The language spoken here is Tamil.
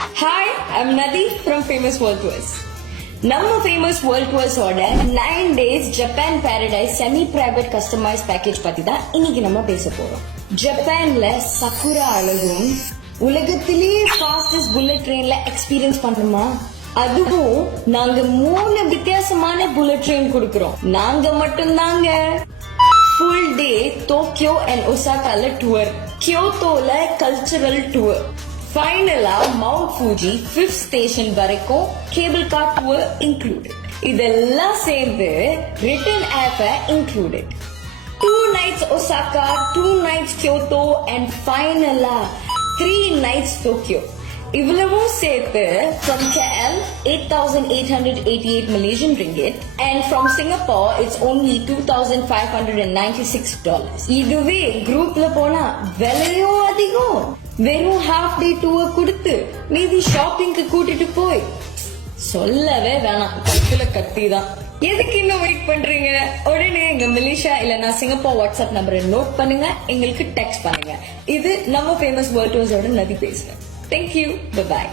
Hi, I'm Nadi from Famous World Tours. நம்ம ஃபேமஸ் வேர்ல்ட் டூர்ஸோட 9 days Japan paradise semi private customise package பத்தி தான் இன்னைக்கு நம்ம பேச போறோம். ஜப்பான்ல சக்குரா அழகும் உலகத்திலேயே ஃபாஸ்டஸ்ட் புல்லட் ட்ரெயின்ல எக்ஸ்பீரியன்ஸ் பண்றோமா? அதுவும் நாங்க 3 வித்தியாசமான புல்லட் ட்ரெயின் கொடுக்கறோம். நாங்க மட்டும் தாங்க. ஃபுல் டே டோக்கியோ அண்ட் ஒசாகால டூர், கியோட்டோல கல்ச்சரல் டூர், ஃபைனலா மவுண்ட் ஃபூஜி 5th ஸ்டேஷன் வரைக்கும் கேபிள் கார் டூர் இன்க்ளூடட். இதெல்லாம் சேர்ந்து ரிட்டர்ன் ஆப் இன்க்ளூடட். 2 nights ஒசாகா, 2 nights கியோட்டோ அண்ட் ஃபைனலா 3 nights டோக்கியோ. இவ்வளவும் சேர்த்து from KL 8,888 Malaysian ringgit and from Singapore it's only $2,596. இதுவே குரூப்ல போனா விலையும் அதிகம். வெறும் ஹாஃப் டே டூர் கொடுத்து மீதி ஷாப்பிங்க்கு கூட்டிட்டு போய் சொல்லவே வேணாம், கைக்குல கத்தி தான். எதுக்கு இன்னும் வெயிட் பண்றீங்க? உடனே எங்க மலேசியா இல்லனா சிங்கப்பூர் வாட்ஸ்அப் நம்பரை நோட் பண்ணுங்க, எங்களுக்கு டெக்ஸ்ட் பண்ணுங்க. இது நம்ம ஃபேமஸ் வேர்ல்ட் டூர்ஸோட நதி பேசுறேன். Thank you. Bye-bye.